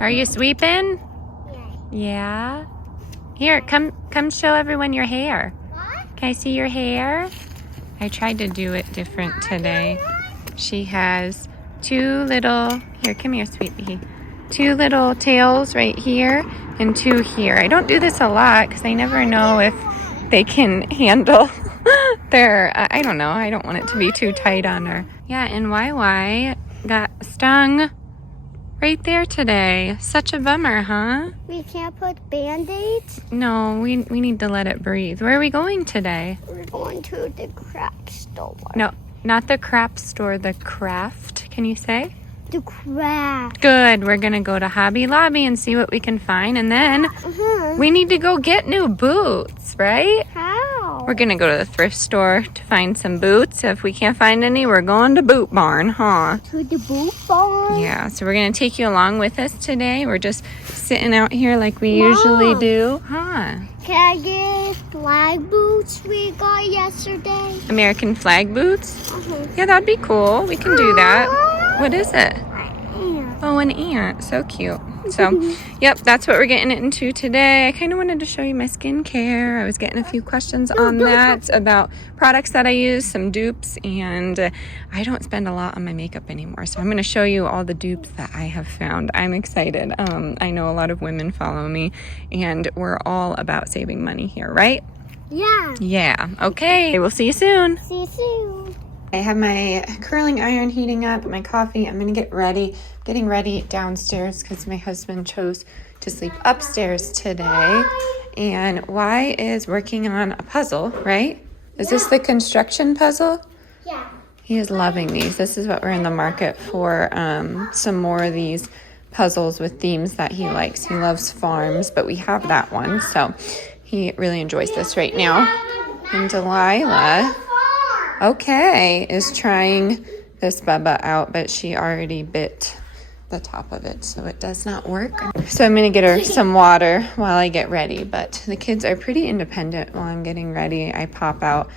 Are you sweeping? Yeah. Here, come show everyone your hair. Can I see your hair? I tried to do it different today. She has two little, here, come here, sweetie. Two little tails right here and two here. I don't do this a lot because I never know if they can handle their, I don't know. I don't want it to be too tight on her. Yeah, and YY got stung right there today. Such a bummer, huh? We can't put Band-Aids? No, we need to let it breathe. Where are we going today? We're going to the craft store. No, not the crap store, the craft. Can you say? The craft. Good. We're going to go to Hobby Lobby and see what we can find. And then we need to go get new boots, right? How? We're going to go to the thrift store to find some boots. If we can't find any, we're going to Boot Barn, huh? To the boot barn? Yeah, so we're going to take you along with us today. We're just sitting out here like we usually do. Huh? Can I get flag boots we got yesterday? American flag boots? Yeah, that'd be cool. We can do that. What is it? Oh, an ant. So cute. So, yep, that's what we're getting into today. I kind of wanted to show you my skincare. I was getting a few questions on that about products that I use, some dupes, and I don't spend a lot on my makeup anymore. So I'm going to show you all the dupes that I have found. I'm excited. I know a lot of women follow me, and we're all about saving money here, right? Yeah. Yeah. Okay. We'll see you soon. See you soon. I have my curling iron heating up, my coffee. I'm going to get ready. Getting ready downstairs because my husband chose to sleep upstairs today. And Y is working on a puzzle, right? Is this the construction puzzle? Yeah. He is loving these. This is what we're in the market for, some more of these puzzles with themes that he likes. He loves farms, but we have that one. So he really enjoys this right now. And Delilah, okay, is trying this Bubba out, but she already bit the top of it, so it does not work. So I'm gonna get her some water while I get ready, but the kids are pretty independent while I'm getting ready. I pop out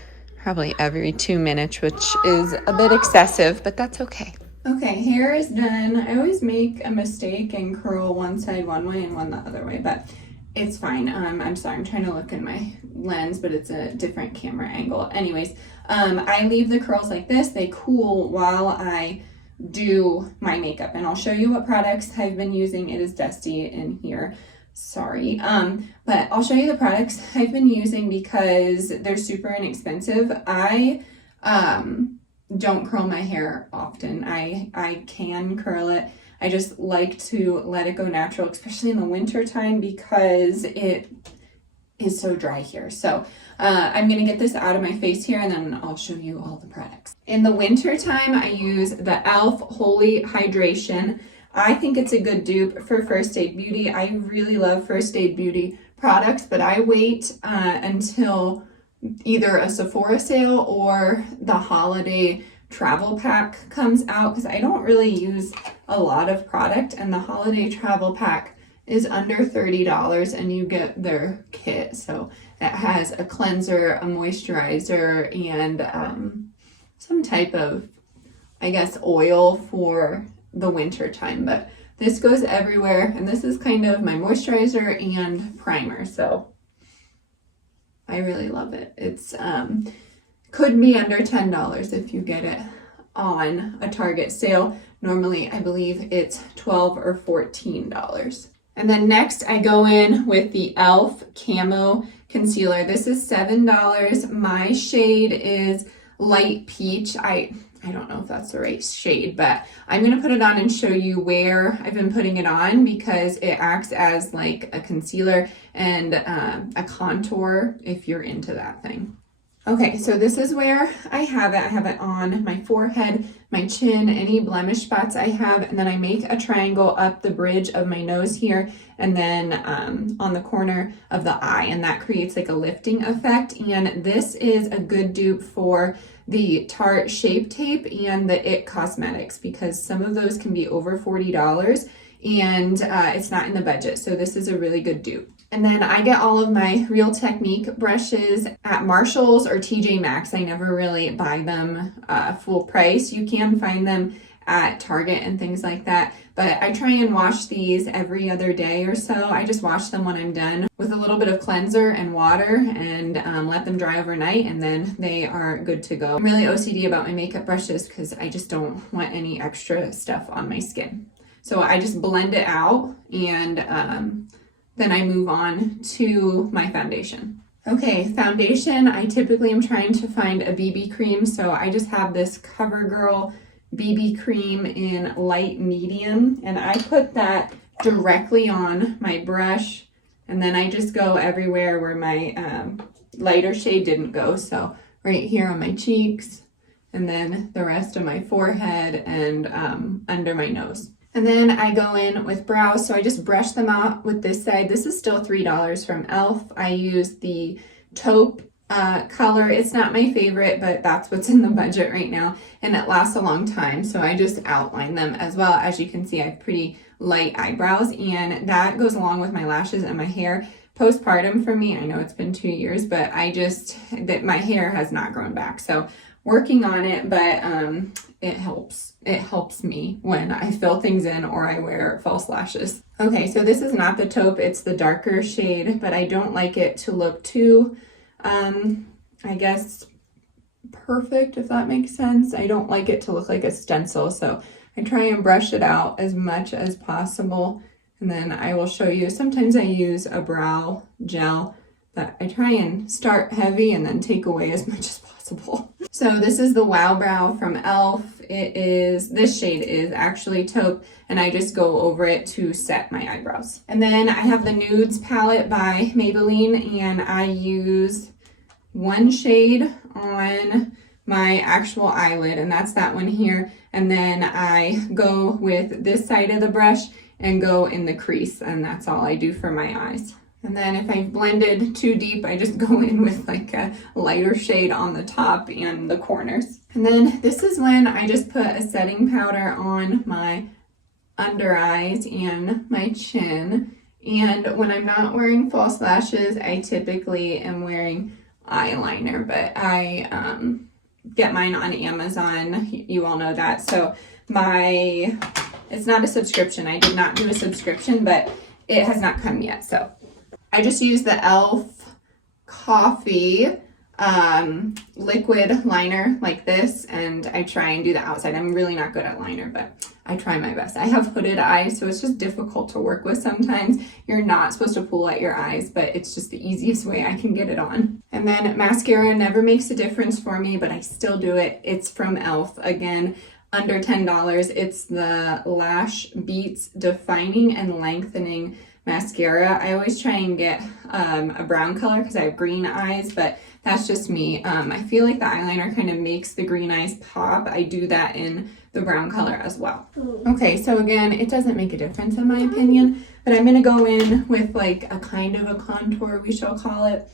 probably every 2 minutes, which is a bit excessive, but that's okay. Okay, hair is done. I always make a mistake and curl one side one way and one the other way, but it's fine. I'm sorry, I'm trying to look in my lens, but it's a different camera angle. Anyways, I leave the curls like this. They cool while I do my makeup, and I'll show you what products I've been using. It is dusty in here, sorry, but I'll show you the products I've been using because they're super inexpensive. I don't curl my hair often. I can curl it. I just like to let it go natural, especially in the winter time because it is so dry here. So I'm gonna get this out of my face here and then I'll show you all the products. In the winter time, I use the e.l.f. Holy Hydration. I think it's a good dupe for First Aid Beauty. I really love First Aid Beauty products, but I wait until either a Sephora sale or the holiday travel pack comes out because I don't really use a lot of product, and the holiday travel pack is under $30 and you get their kit. So that has a cleanser, a moisturizer, and some type of, I guess, oil for the winter time. But this goes everywhere, and this is kind of my moisturizer and primer. So I really love it. It's could be under $10 if you get it on a Target sale. Normally, I believe it's $12 or $14. And then next I go in with the e.l.f. Camo Concealer. This is $7. My shade is light peach. I don't know if that's the right shade, but I'm going to put it on and show you where I've been putting it on because it acts as like a concealer and a contour if you're into that thing. Okay, so this is where I have it. I have it on my forehead, my chin, any blemish spots I have, and then I make a triangle up the bridge of my nose here, and then on the corner of the eye, and that creates like a lifting effect. And this is a good dupe for the Tarte Shape Tape and the IT Cosmetics because some of those can be over $40 and it's not in the budget. So this is a really good dupe. And then I get all of my Real Technique brushes at Marshall's or TJ Maxx. I never really buy them full price. You can find them at Target and things like that. But I try and wash these every other day or so. I just wash them when I'm done with a little bit of cleanser and water and let them dry overnight, and then they are good to go. I'm really OCD about my makeup brushes because I just don't want any extra stuff on my skin. So I just blend it out, and then I move on to my foundation. Okay, foundation, I typically am trying to find a BB cream, so I just have this CoverGirl BB cream in light medium, and I put that directly on my brush, and then I just go everywhere where my lighter shade didn't go. So right here on my cheeks, and then the rest of my forehead and under my nose. And then I go in with brows, so I just brush them out with this side. This is still $3 from e.l.f. I use the taupe color. It's not my favorite, but that's what's in the budget right now, and it lasts a long time. So I just outline them as well. As you can see, I have pretty light eyebrows, and that goes along with my lashes and my hair. Postpartum for me, I know it's been 2 years, but my hair has not grown back. So working on it, but it helps me when I fill things in or I wear false lashes. Okay, so this is not the taupe, it's the darker shade, but I don't like it to look too, I guess, perfect, if that makes sense. I don't like it to look like a stencil, so I try and brush it out as much as possible. And then I will show you, sometimes I use a brow gel, but I try and start heavy and then take away as much as possible. So this is the Wow Brow from e.l.f. This shade is actually taupe, and I just go over it to set my eyebrows. And then I have the Nudes palette by Maybelline, and I use one shade on my actual eyelid, and that's that one here. And then I go with this side of the brush and go in the crease, and that's all I do for my eyes. And then if I've blended too deep, I just go in with like a lighter shade on the top and the corners. And then this is when I just put a setting powder on my under eyes and my chin. And when I'm not wearing false lashes, I typically am wearing eyeliner, but I get mine on Amazon. You all know that. So it's not a subscription. I did not do a subscription, but it has not come yet. So I just use the e.l.f. Coffee liquid liner like this, and I try and do the outside. I'm really not good at liner, but I try my best. I have hooded eyes, so it's just difficult to work with sometimes. You're not supposed to pull at your eyes, but it's just the easiest way I can get it on. And then mascara never makes a difference for me, but I still do it. It's from e.l.f. Again, under $10. It's the Lash Beats Defining and Lengthening Mascara. I always try and get a brown color because I have green eyes, but that's just me. I feel like the eyeliner kind of makes the green eyes pop. I do that in the brown color as well. Okay, so again, it doesn't make a difference in my opinion, but I'm gonna go in with like a kind of a contour, we shall call it.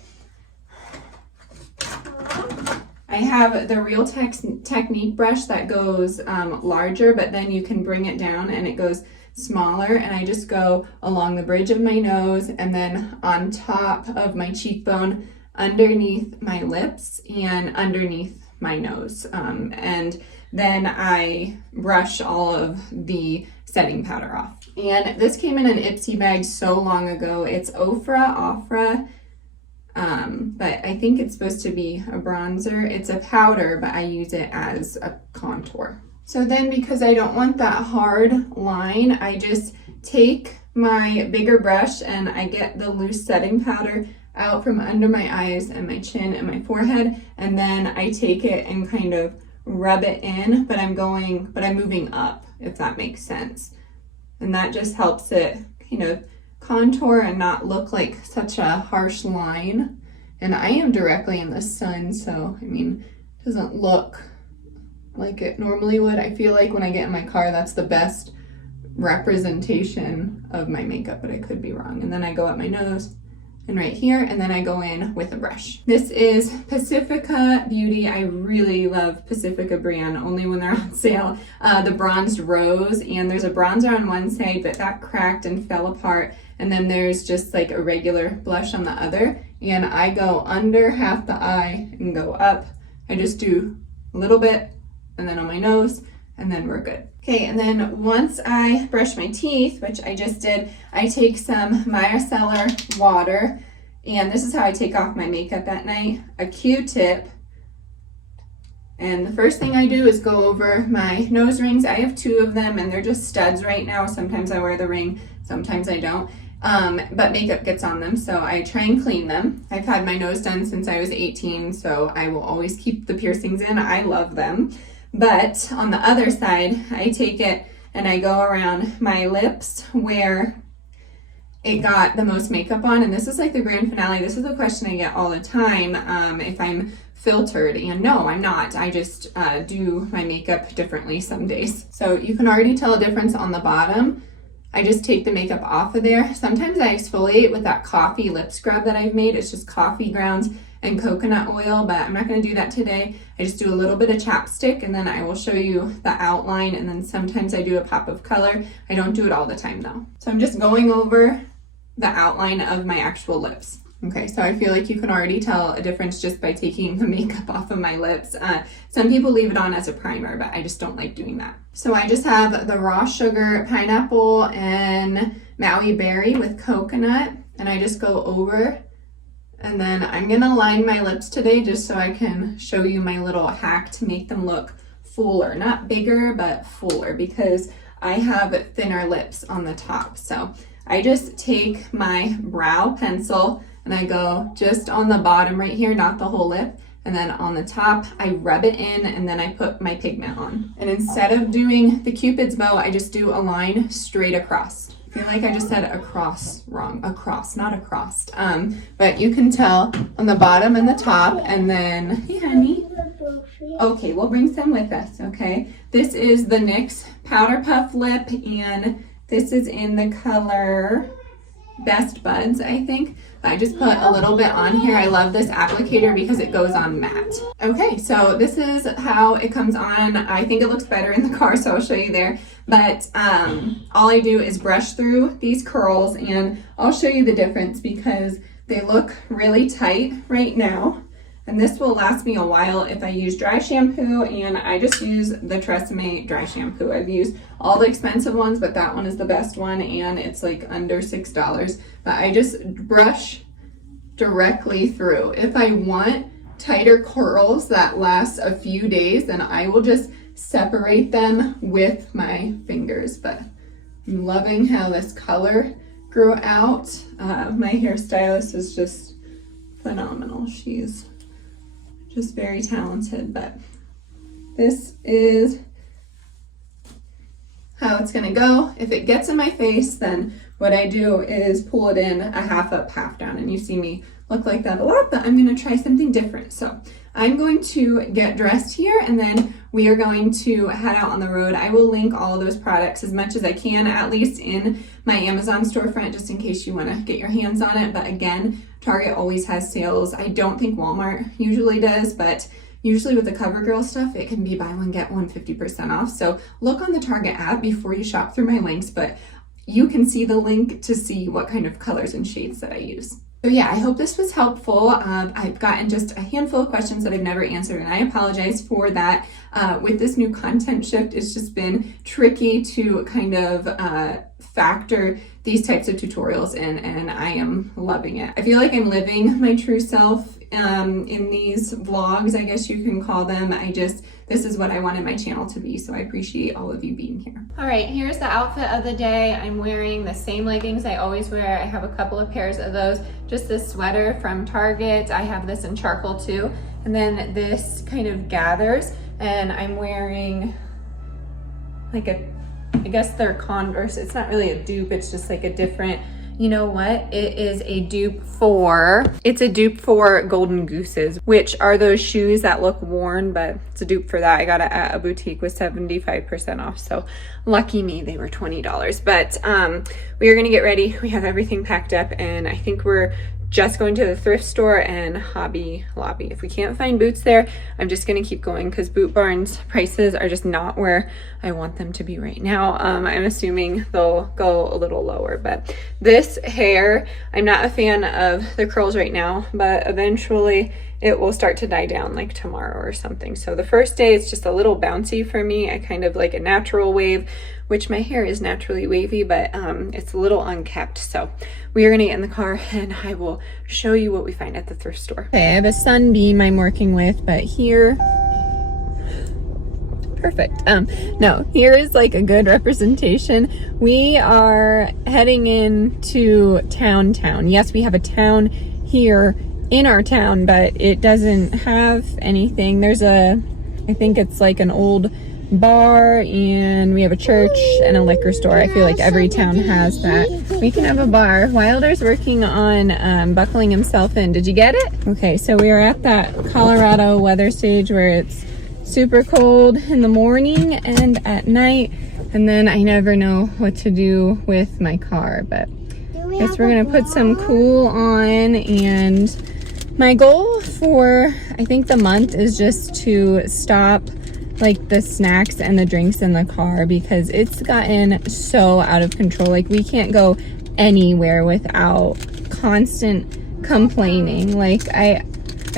I have the Real Technique brush that goes larger, but then you can bring it down and it goes smaller, and I just go along the bridge of my nose and then on top of my cheekbone, underneath my lips and underneath my nose, and then I brush all of the setting powder off. And this came in an Ipsy bag so long ago. It's Ofra, but I think it's supposed to be a bronzer. It's a powder, but I use it as a contour. So then, because I don't want that hard line, I just take my bigger brush and I get the loose setting powder out from under my eyes and my chin and my forehead, and then I take it and kind of rub it in, but I'm moving up, if that makes sense. And that just helps it kind of contour and not look like such a harsh line. And I am directly in the sun, so I mean, it doesn't look like it normally would. I feel like when I get in my car, that's the best representation of my makeup, but I could be wrong. And then I go up my nose and right here, and then I go in with a brush. This is Pacifica Beauty. I really love Pacifica brand, only when they're on sale. The Bronzed Rose, and there's a bronzer on one side, but that cracked and fell apart. And then there's just like a regular blush on the other. And I go under half the eye and go up. I just do a little bit, and then on my nose, and then we're good. Okay, and then once I brush my teeth, which I just did, I take some micellar water, and this is how I take off my makeup at night, a Q-tip, and the first thing I do is go over my nose rings. I have 2 of them, and they're just studs right now. Sometimes I wear the ring, sometimes I don't, but makeup gets on them, so I try and clean them. I've had my nose done since I was 18, so I will always keep the piercings in. I love them. But on the other side, I take it and I go around my lips where it got the most makeup on. And this is like the grand finale. This is a question I get all the time, if I'm filtered. And no, I'm not. I just do my makeup differently some days. So you can already tell a difference on the bottom. I just take the makeup off of there. Sometimes I exfoliate with that coffee lip scrub that I've made. It's just coffee grounds and coconut oil, but I'm not going to do that today. I just do a little bit of chapstick, and then I will show you the outline, and then sometimes I do a pop of color. I don't do it all the time though. So I'm just going over the outline of my actual lips. Okay, so I feel like you can already tell a difference just by taking the makeup off of my lips. Some people leave it on as a primer, but I just don't like doing that. So I just have the raw sugar, pineapple, and Maui berry with coconut, and I just go over. And then I'm gonna line my lips today just so I can show you my little hack to make them look fuller. Not bigger, but fuller, because I have thinner lips on the top. So I just take my brow pencil and I go just on the bottom right here, not the whole lip. And then on the top, I rub it in, and then I put my pigment on. And instead of doing the Cupid's bow, I just do a line straight across. I feel like I just said across wrong, across, not across. But you can tell on the bottom and the top, and then, hey honey. Okay, we'll bring some with us, okay? This is the NYX Powder Puff Lip, and this is in the color Best Buds, I think. I just put a little bit on here. I love this applicator because it goes on matte. Okay, so this is how it comes on. I think it looks better in the car, so I'll show you there. But all I do is brush through these curls, and I'll show you the difference because they look really tight right now. And this will last me a while if I use dry shampoo, and I just use the Tresemme dry shampoo. I've used all the expensive ones, but that one is the best one, and it's like under $6. But I just brush directly through. If I want tighter curls that last a few days, then I will just separate them with my fingers. But I'm loving how this color grew out. My hairstylist is just phenomenal. She's just very talented, but this is how it's gonna go. If it gets in my face, then what I do is pull it in a half up, half down, and you see me look like that a lot, but I'm gonna try something different. So I'm going to get dressed here, and then we are going to head out on the road. I will link all of those products as much as I can, at least in my Amazon storefront, just in case you wanna get your hands on it. But again, Target always has sales. I don't think Walmart usually does, but usually with the CoverGirl stuff, it can be buy one, get one 50% off. So look on the Target app before you shop through my links, but you can see the link to see what kind of colors and shades that I use. So yeah, I hope this was helpful. I've gotten just a handful of questions that I've never answered, and I apologize for that. With this new content shift, it's just been tricky to kind of factor these types of tutorials in, and I am loving it. I feel like I'm living my true self in these vlogs, I guess you can call them. This is what I wanted my channel to be, so I appreciate all of you being here. All right, here's the outfit of the day. I'm wearing the same leggings I always wear. I have a couple of pairs of those. Just this sweater from Target. I have this in charcoal too. And then this kind of gathers, and I'm wearing like I guess they're Converse. It's not really a dupe, it's just like a different, you know what? It's a dupe for Golden Gooses, which are those shoes that look worn, but it's a dupe for that. I got it at a boutique with 75% off. So lucky me, they were $20. But we are gonna get ready. We have everything packed up, and I think we're just going to the thrift store and Hobby Lobby. If we can't find boots there, I'm just gonna keep going because Boot Barn's prices are just not where I want them to be right now. I'm assuming they'll go a little lower, but this hair, I'm not a fan of the curls right now, but eventually it will start to die down like tomorrow or something. So the first day it's just a little bouncy for me. I kind of like a natural wave, which my hair is naturally wavy, but it's a little unkept. So we are gonna get in the car and I will show you what we find at the thrift store. Okay, I have a Sunbeam I'm working with, but here, perfect. No, here is like a good representation. We are heading into town. Yes, we have a town here in our town, but it doesn't have anything. There's I think it's like an old bar, and we have a church and a liquor store. I feel like every town has that. We can have a bar. Wilder's working on buckling himself in. Did you get it? Okay, so we are at that Colorado weather stage where it's super cold in the morning and at night, and then I never know what to do with my car, but I guess we're gonna put some cool on. And my goal for, I think, the month is just to stop like the snacks and the drinks in the car, because it's gotten so out of control. Like we can't go anywhere without constant complaining. Like I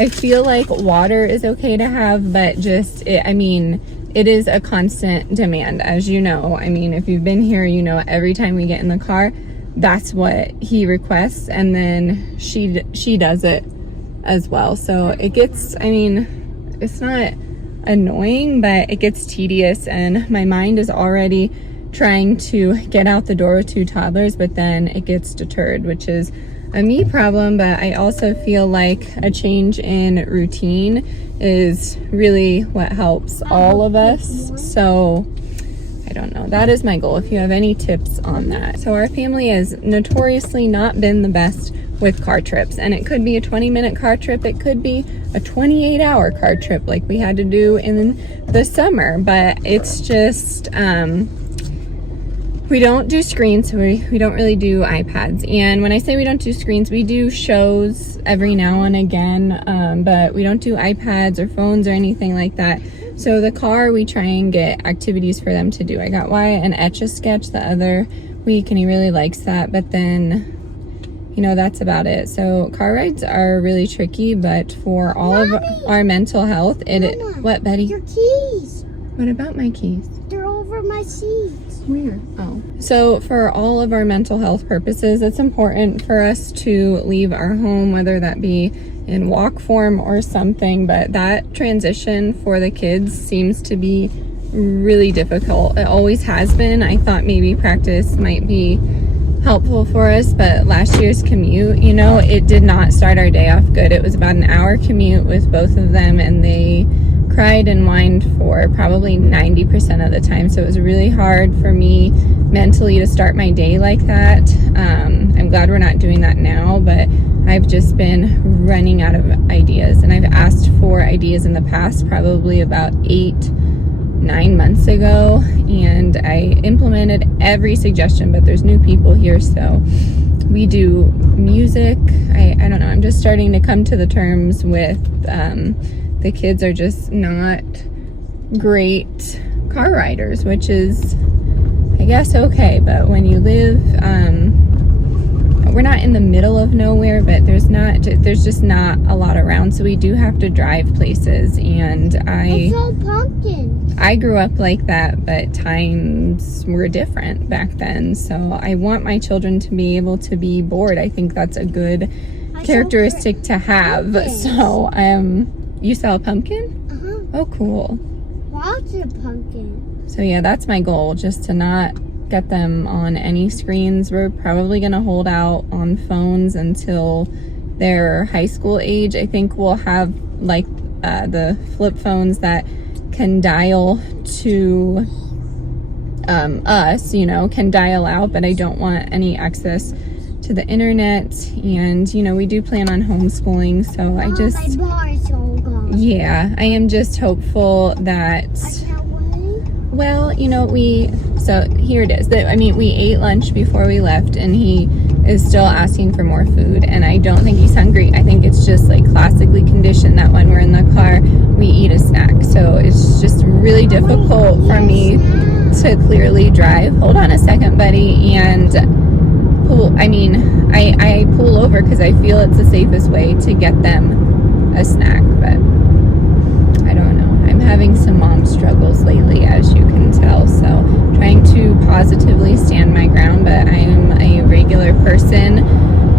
feel like water is okay to have, but just it is a constant demand, as you know. I mean, if you've been here, you know every time we get in the car, that's what he requests, and then she does it as well. So it gets, it's not annoying, but it gets tedious, and my mind is already trying to get out the door with 2 toddlers, but then it gets deterred, which is a me problem. But I also feel like a change in routine is really what helps all of us. So I don't know. That is my goal. If you have any tips on that. So our family has notoriously not been the best with car trips, and it could be a 20-minute car trip. It could be a 28-hour car trip like we had to do in the summer, but it's just, we don't do screens, so we don't really do iPads. And when I say we don't do screens, we do shows every now and again, but we don't do iPads or phones or anything like that. So the car, we try and get activities for them to do. I got Wyatt an Etch-a-Sketch the other week, and he really likes that, but then, that's about it. So car rides are really tricky, but for all of our mental health, what, Betty? Your keys. What about my keys? They're over my seat. Where? Oh. So for all of our mental health purposes, it's important for us to leave our home, whether that be in walk form or something, but that transition for the kids seems to be really difficult. It always has been. I thought maybe practice might be helpful for us, but last year's commute, it did not start our day off good. It was about an hour commute with both of them, and they cried and whined for probably 90% of the time. So it was really hard for me mentally to start my day like that. I'm glad we're not doing that now, but I've just been running out of ideas, and I've asked for ideas in the past, probably about 8-9 months ago, and I implemented every suggestion, but there's new people here, so we do music. I don't know, I'm just starting to come to the terms with the kids are just not great car riders, which is, I guess, okay. But when you live, we're not in the middle of nowhere, but there's just not a lot around, so we do have to drive places. And I saw pumpkins. I grew up like that, but times were different back then, so I want my children to be able to be bored. I think that's a good characteristic to have. So you saw a pumpkin? Oh, cool. Lots of pumpkins. So yeah, that's my goal, just to not get them on any screens. We're probably going to hold out on phones until they're high school age. I think we'll have like the flip phones that can dial to us, can dial out, but I don't want any access to the internet. And we do plan on homeschooling, so I am just hopeful that, well, so here it is. We ate lunch before we left, and he is still asking for more food, and I don't think he's hungry. I think it's just like classically conditioned that when we're in the car, we eat a snack. So it's just really difficult for me to clearly drive. Hold on a second, buddy. And I pull over because I feel it's the safest way to get them a snack, but I don't know. I'm having some mom struggles lately, as you can tell, so trying to positively stand my ground, but I'm a regular person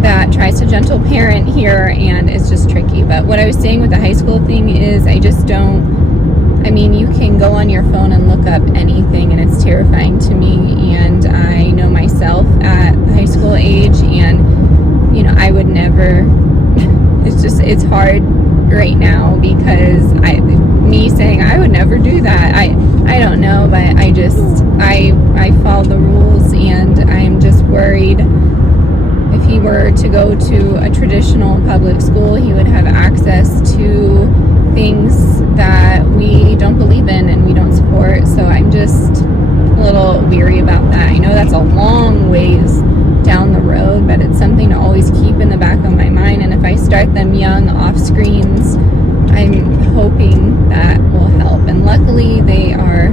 that tries to gentle parent here, and it's just tricky. But what I was saying with the high school thing is I just don't, I mean, you can go on your phone and look up anything, and it's terrifying to me, and I know myself at the high school age, and, you know, I would never, it's hard right now because me saying I would never do that, I don't know, but I follow the rules, and I'm just worried. If he were to go to a traditional public school, he would have access to things that we don't believe in and we don't support. So I'm just a little weary about that. I know that's a long ways down the road, but it's something to always keep in the back of my mind. And if I start them young off screens, I'm hoping that will help. And luckily they are,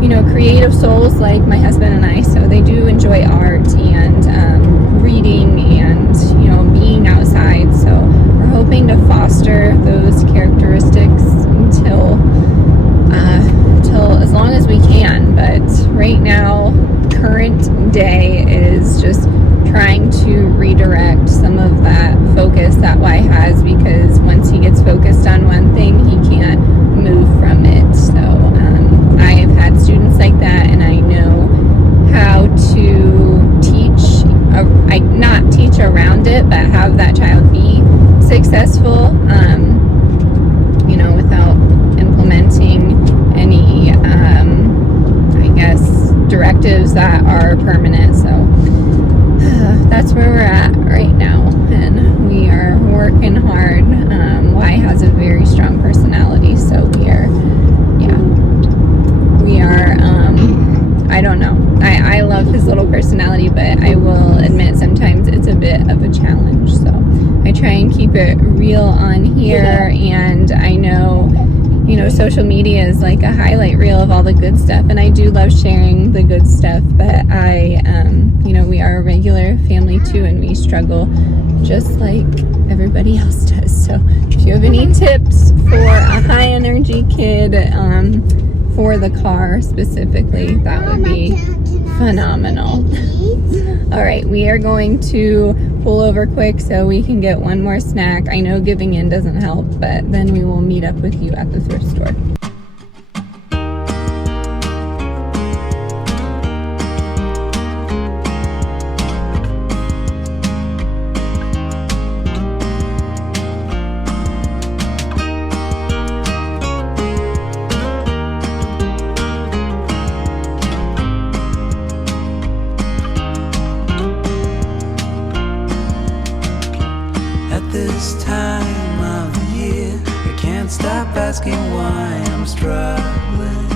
you know, creative souls like my husband and I, so they do enjoy art and reading and, you know, being outside. So we're hoping to foster those characteristics until as long as we can. But right now, current day is just trying to redirect some of that focus that Y has, because once he gets focused on one thing, he can't move from it. So I have had students like that, and I know how to teach, not teach around it, but have that child be successful, you know, without implementing any, I guess, directives that are permanent. So that's where we're at right now, and we are working hard. Y has a very strong personality, so we are, I don't know. I love his little personality, but I will admit sometimes it's a bit of a challenge. So I try and keep it real on here, and I know, you know, social media is like a highlight reel of all the good stuff, and I do love sharing the good stuff, but you know, we are a regular family too, and we struggle just like everybody else does. So if you have any tips for a high energy kid, for the car specifically, that would be phenomenal. All right, we are going to pull over quick so we can get one more snack. I know giving in doesn't help, but then we will meet up with you at the thrift store. This time of the year, I can't stop asking why I'm struggling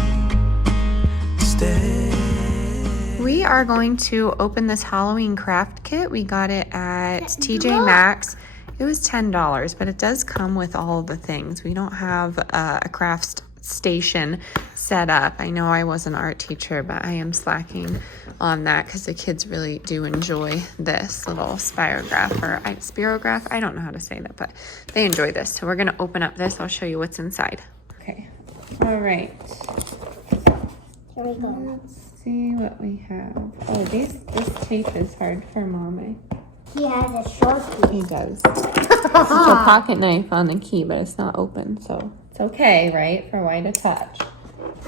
to stay. We are going to open this Halloween craft kit. We got it at TJ Maxx. It was $10, but it does come with all the things. We don't have a craft station set up. I know I was an art teacher, but I am slacking on that because the kids really do enjoy this little spirograph. I don't know how to say that, but they enjoy this. So we're going to open up this. I'll show you what's inside. Okay. All right. Here we go. Let's see what we have. Oh, this tape is hard for Momma. He has a Sharpie. He does. It's a pocket knife on the key, but it's not open, so it's okay, right? For Y to touch.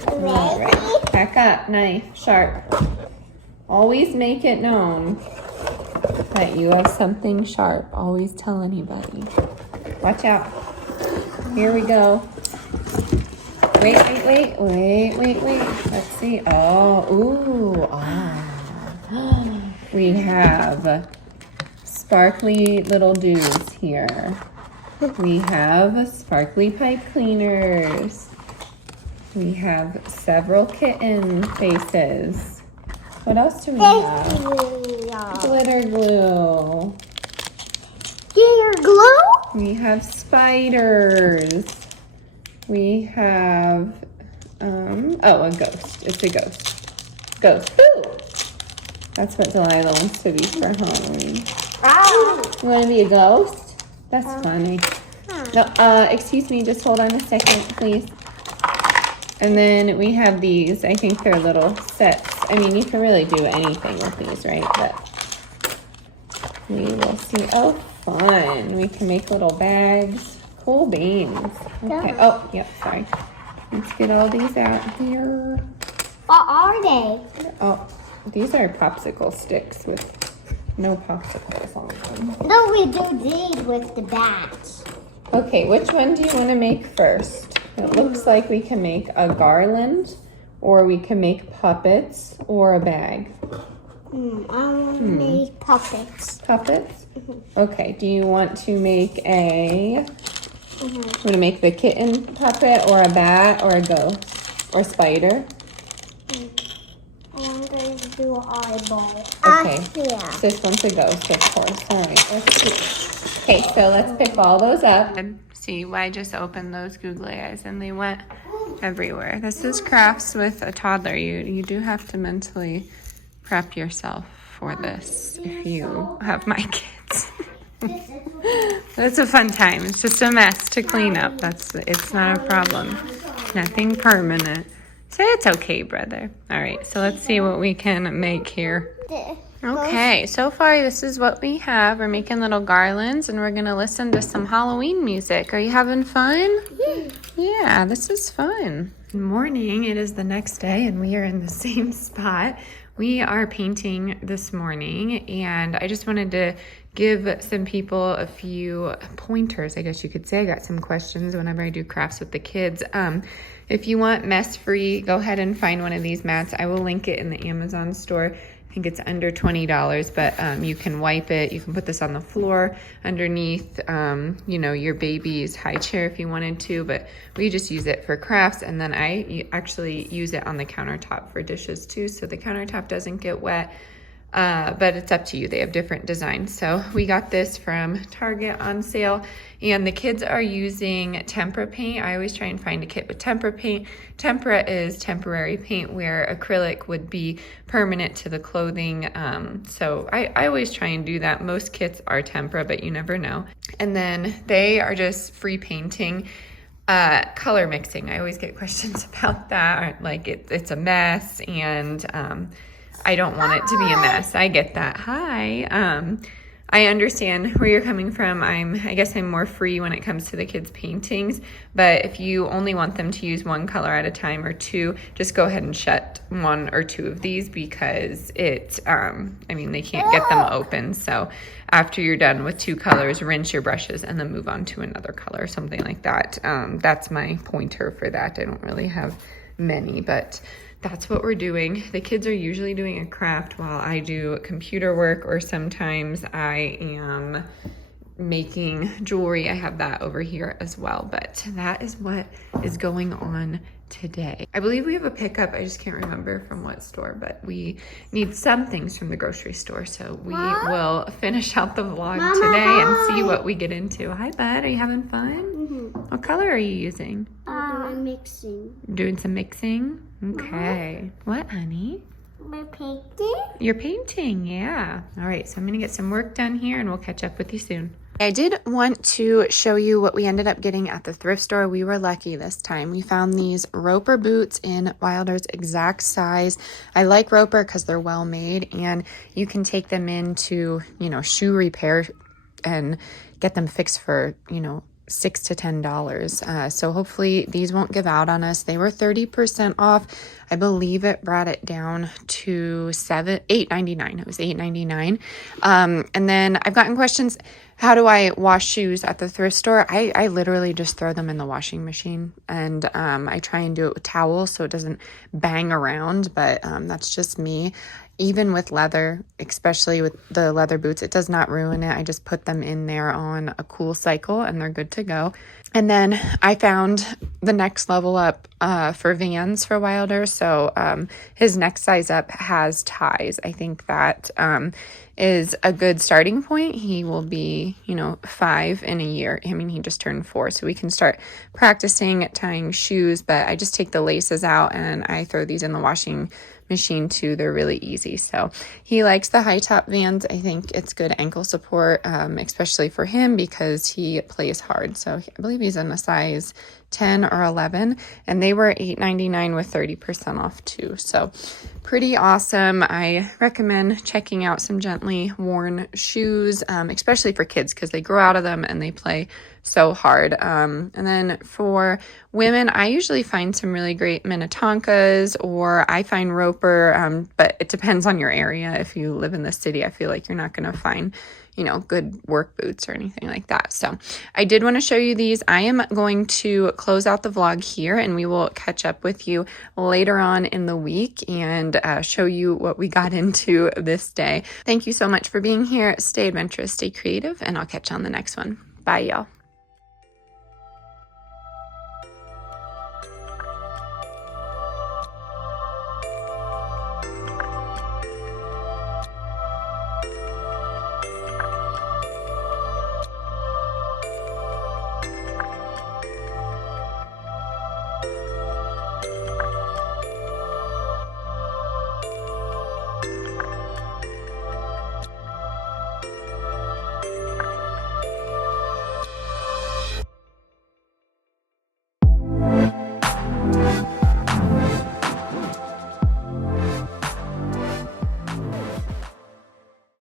All right. Back up, knife, sharp. Always make it known that you have something sharp. Always tell anybody. Watch out. Here we go. Wait. Let's see. We have sparkly little dudes here. We have sparkly pipe cleaners. We have several kitten faces. What else do we have? Glitter glue. Glitter glue? We have spiders. We have, a ghost. It's a ghost. Ghost. Ooh! That's what Delilah wants to be for Halloween. Ah. You want to be a ghost? That's funny. No, excuse me, just hold on a second, please. And then we have these. I think they're little sets. I mean, you can really do anything with these, right? But we will see. Oh, fun. We can make little bags. Cool beans. Okay. Oh, yep, sorry. Let's get all these out here. What are they? Oh, these are popsicle sticks with no popsicles on them. No, we do these with the bats. Okay, which one do you want to make first? It looks like we can make a garland, or we can make puppets, or a bag. I want to make puppets. Puppets? Okay, do you want to make a... You want to make the kitten puppet, or a bat, or a ghost, or spider? I'm going to do an eyeball. Okay, Yeah. this one's a ghost, of course. All right, let's see. Okay, so let's pick all those up. See, I just opened those googly eyes and they went everywhere. This is crafts with a toddler. You do have to mentally prep yourself for this if you have my kids. It's a fun time. It's just a mess to clean up. It's not a problem. Nothing permanent. So it's okay, brother. All right, so let's see what we can make here. Okay, so far this is what we have. We're making little garlands and we're gonna listen to some Halloween music. Are you having fun? Yeah, this is fun. Good morning, it is the next day and we are in the same spot. We are painting this morning and I just wanted to give some people a few pointers, I guess you could say. I got some questions whenever I do crafts with the kids. If you want mess-free, go ahead and find one of these mats. I will link it in the Amazon store. I think it's under $20, but you can wipe it. You can put this on the floor underneath, your baby's high chair if you wanted to, but we just use it for crafts. And then I actually use it on the countertop for dishes too, so the countertop doesn't get wet. But it's up to you. They have different designs. So we got this from Target on sale, and the kids are using tempera paint. I always try and find a kit with tempera paint. Tempera is temporary paint where acrylic would be permanent to the clothing. So I always try and do that. Most kits are tempera, but you never know. And then they are just free painting. Color mixing. I always get questions about that. Like it's a mess, and I don't want it to be a mess. I get that. Hi. I understand where you're coming from. I guess I'm more free when it comes to the kids' paintings, but if you only want them to use one color at a time or two, just go ahead and shut one or two of these because they can't get them open. So after you're done with two colors, rinse your brushes and then move on to another color, something like that. That's my pointer for that. I don't really have many, but that's what we're doing. The kids are usually doing a craft while I do computer work, or sometimes I am making jewelry. I have that over here as well, but that is what is going on today. I believe we have a pickup. I just can't remember from what store, but we need some things from the grocery store. So we will finish out the vlog today and see what we get into. Hi, bud. Are you having fun? What color are you using? I'm mixing. Doing some mixing? Okay. What, honey? My painting? You're painting, yeah. All right, so I'm gonna get some work done here and we'll catch up with you soon. I did want to show you what we ended up getting at the thrift store. We were lucky this time. We found these Roper boots in Wilder's exact size. I like Roper because they're well made and you can take them into, shoe repair and get them fixed for, $6 to $10. So hopefully these won't give out on us. They were 30% off. I believe it brought it down to $8.99. It was $8.99. And then I've gotten questions, how do I wash shoes at the thrift store? I literally just throw them in the washing machine, and I try and do it with towels so it doesn't bang around, but that's just me. Even with leather, especially with the leather boots, it does not ruin it. I just put them in there on a cool cycle and they're good to go. And then I found the next level up for Vans for Wilder. So his next size up has ties. I think that is a good starting point. He will be, 5 in a year. I mean, he just turned 4, so we can start practicing tying shoes, but I just take the laces out and I throw these in the washing machine too. They're really easy. So he likes the high top Vans. I think it's good ankle support, especially for him because he plays hard. So I believe he's in a size 10 or 11, and they were $8.99 with 30% off too. So pretty awesome. I recommend checking out some gently worn shoes, especially for kids because they grow out of them and they play so hard. And then for women, I usually find some really great Minnetonkas, or I find Roper, but it depends on your area. If you live in the city, I feel like you're not going to find good work boots or anything like that. So I did want to show you these. I am going to close out the vlog here, and we will catch up with you later on in the week and show you what we got into this day. Thank you so much for being here. Stay adventurous, stay creative, and I'll catch you on the next one. Bye, y'all.